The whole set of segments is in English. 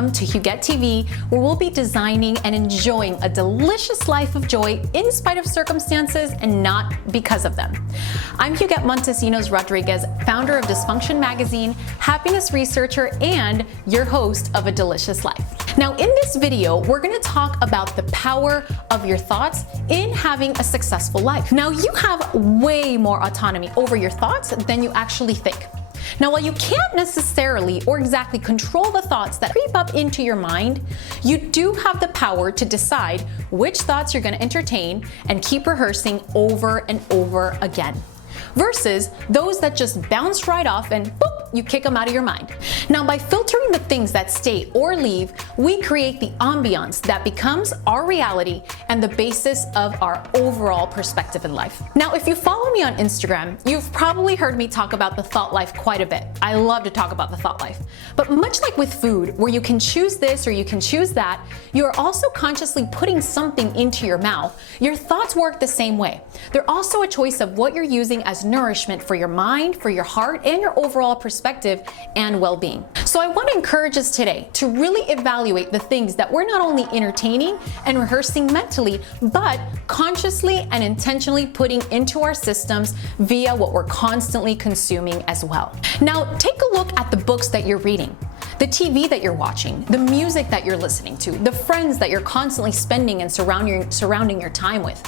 welcome to Hugette TV, where we'll be designing and enjoying a delicious life of joy in spite of circumstances and not because of them. I'm Hugette Montesinos Rodriguez, founder of Dysfunction Magazine, happiness researcher, and your host of A Delicious Life. Now, in this video, we're going to talk about the power of your thoughts in having a successful life. Now, you have way more autonomy over your thoughts than you actually think. Now, while you can't necessarily or exactly control the thoughts that creep up into your mind, you do have the power to decide which thoughts you're going to entertain and keep rehearsing over and over again, versus those that just bounce right off and boop, you kick them out of your mind. Now, by filtering the things that stay or leave, we create the ambiance that becomes our reality and the basis of our overall perspective in life. Now, if you follow me on Instagram, you've probably heard me talk about the thought life quite a bit. I love to talk about the thought life. But much like with food, where you can choose this or you can choose that, you are also consciously putting something into your mouth. Your thoughts work the same way. They're also a choice of what you're using as nourishment for your mind, for your heart, and your overall perspective and well-being. So I want to encourage us today to really evaluate the things that we're not only entertaining and rehearsing mentally, but consciously and intentionally putting into our systems via what we're constantly consuming as well. Now, take a look at the books that you're reading, the TV that you're watching, the music that you're listening to, the friends that you're constantly spending and surrounding your time with.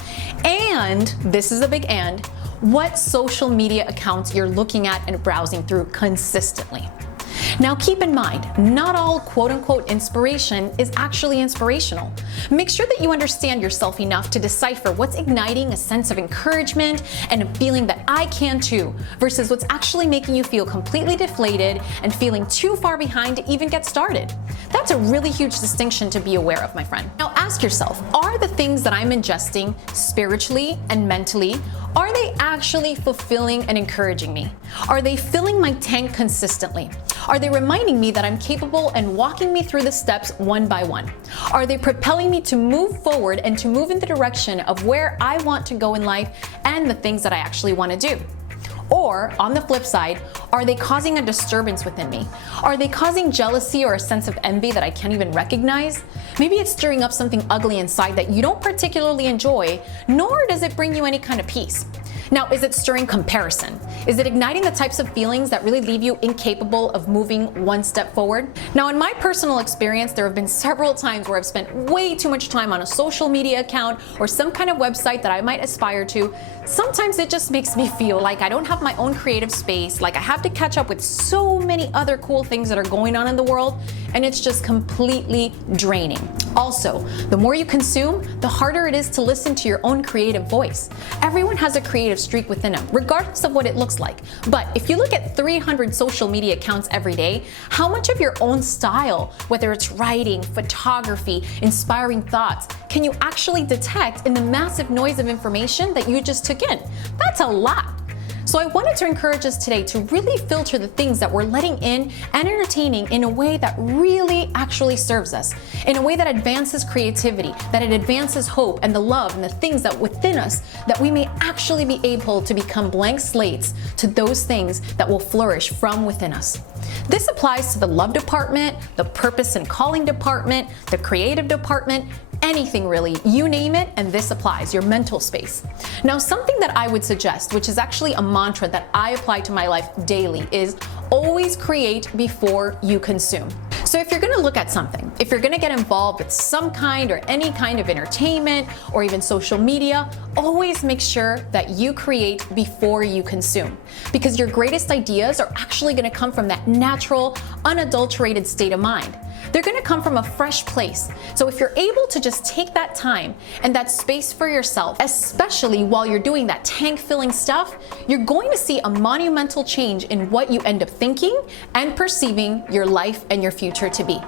And, this is a big and, what social media accounts you're looking at and browsing through consistently. Now, keep in mind, not all quote-unquote inspiration is actually inspirational. Make sure that you understand yourself enough to decipher what's igniting a sense of encouragement and a feeling that I can too, versus what's actually making you feel completely deflated and feeling too far behind to even get started. That's a really huge distinction to be aware of, my friend. Now, ask yourself, are the things that I'm ingesting spiritually and mentally, are they actually fulfilling and encouraging me? Are they filling my tank consistently? Are they reminding me that I'm capable and walking me through the steps one by one? Are they propelling me to move forward and to move in the direction of where I want to go in life and the things that I actually want to do? Or, on the flip side, are they causing a disturbance within me? Are they causing jealousy or a sense of envy that I can't even recognize? Maybe it's stirring up something ugly inside that you don't particularly enjoy, nor does it bring you any kind of peace. Now, is it stirring comparison? Is it igniting the types of feelings that really leave you incapable of moving one step forward? Now, in my personal experience, there have been several times where I've spent way too much time on a social media account or some kind of website that I might aspire to. Sometimes it just makes me feel like I don't have my own creative space, like I have to catch up with so many other cool things that are going on in the world, and it's just completely draining. Also, the more you consume, the harder it is to listen to your own creative voice. Everyone has a creative streak within them, regardless of what it looks like. But if you look at 300 social media accounts every day, how much of your own style, whether it's writing, photography, inspiring thoughts, can you actually detect in the massive noise of information that you just took in? That's a lot. So I wanted to encourage us today to really filter the things that we're letting in and entertaining in a way that really actually serves us, in a way that advances creativity, that it advances hope and the love and the things that within us, that we may actually be able to become blank slates to those things that will flourish from within us. This applies to the love department, the purpose and calling department, the creative department, anything really, you name it, and this applies, your mental space. Now, something that I would suggest, which is actually a mantra that I apply to my life daily, is always create before you consume. So if you're going to look at something, if you're going to get involved with some kind or any kind of entertainment or even social media, always make sure that you create before you consume. Because your greatest ideas are actually going to come from that natural, unadulterated state of mind. They're going to come from a fresh place. So if you're able to just take that time and that space for yourself, especially while you're doing that tank-filling stuff, you're going to see a monumental change in what you end up thinking and perceiving your life and your future to be.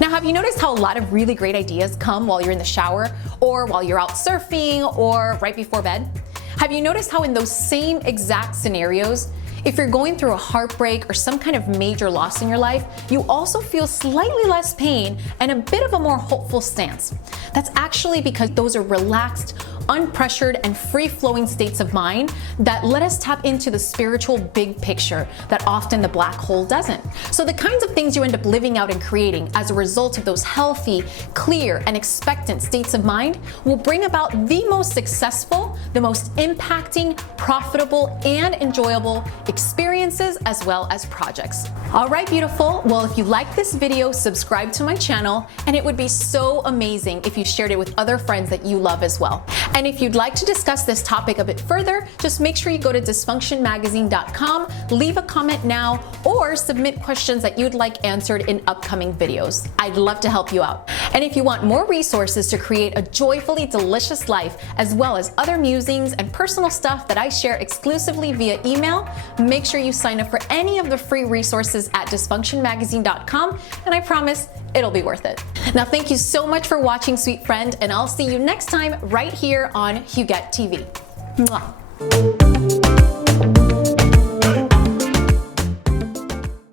Now, have you noticed how a lot of really great ideas come while you're in the shower or while you're out surfing or right before bed? Have you noticed how in those same exact scenarios, if you're going through a heartbreak or some kind of major loss in your life, you also feel slightly less pain and a bit of a more hopeful stance? That's actually because those are relaxed, unpressured and free-flowing states of mind that let us tap into the spiritual big picture that often the black hole doesn't. So the kinds of things you end up living out and creating as a result of those healthy, clear, and expectant states of mind will bring about the most successful, the most impacting, profitable, and enjoyable experiences as well as projects. All right, beautiful. Well, if you like this video, subscribe to my channel, and it would be so amazing if you shared it with other friends that you love as well. And if you'd like to discuss this topic a bit further, just make sure you go to dysfunctionmagazine.com, leave a comment now, or submit questions that you'd like answered in upcoming videos. I'd love to help you out. And if you want more resources to create a joyfully delicious life, as well as other musings and personal stuff that I share exclusively via email, make sure you sign up for any of the free resources at dysfunctionmagazine.com, and I promise it'll be worth it. Now, thank you so much for watching, sweet friend, and I'll see you next time right here on Hugette TV. Mwah.